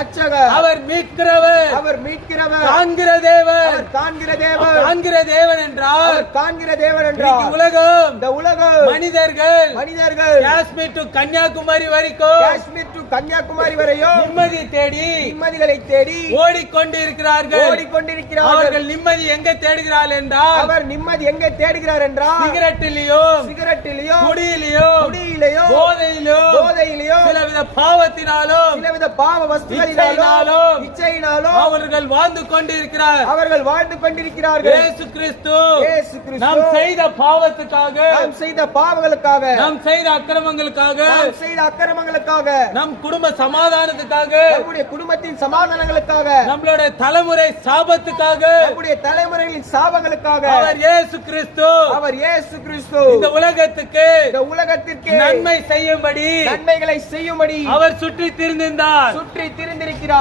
ரட்சகர், அவர் மீட்கிறவர், அவர் மீட்கிறவர், காண்கிற தேவன், அவர் காண்கிற தேவன், காண்கிற தேவன் என்றால் அவர் காண்கிற தேவன் என்றார். உலகம், இந்த உலகம், மனிதர்கள் காஷ்மீர் டு கன்னியாகுமரி வரைக்கும், காஷ்மீர் டு கன்னியாகுமரி வரையும் நிம்மதி தேடி, நிம்மதிகளை தேடி ஓடிக்கொண்டிருக்கிறார்கள். அவர்கள் நிம்மதி எங்க தேடுகிறார்கள் என்றால், அவர் நிம்மதி எங்க தேடுகிறார் என்றால், சிகரெட்டிலேயும், குடியிலேயும், போதையிலேயும், சிலவித பாவத்தினாலும், சிலவித பாவ வஸ்துகளினாலும், இச்சையினாலும் அவர்கள் வாழ்ந்து கொண்டிருக்கிறார். அவர்கள் வாழ்ந்து கொண்டிருக்கிறார்கள். இயேசு கிறிஸ்து நாம் செய்த பாவத்துக்காக, நாம் செய்த பாவங்களுக்காக, நாம் செய்த அக்கிரமங்களுக்காக, நாம் செய்த அக்கிரமங்களுக்காக, நம் குடும்ப சமாதானத்துக்காக, நம்முடைய குடும்பத்தின் சமாதானங்களுக்காக, நம்மளுடைய தலைமுறை சாபத்துக்காக, நம்முடைய தலைமுறைகளின் சாபங்களுக்காக அவர் இயேசு கிறிஸ்து, அவர் இயேசு கிறிஸ்து இந்த உலகத்துக்கு, இந்த உலகத்திற்கு நன்மை செய்யும்படி, நன்மைகளை செய்யும்படி அவர் சுற்றி திரிந்திருந்தார். சுற்றி திரிந்திருக்கிறார்.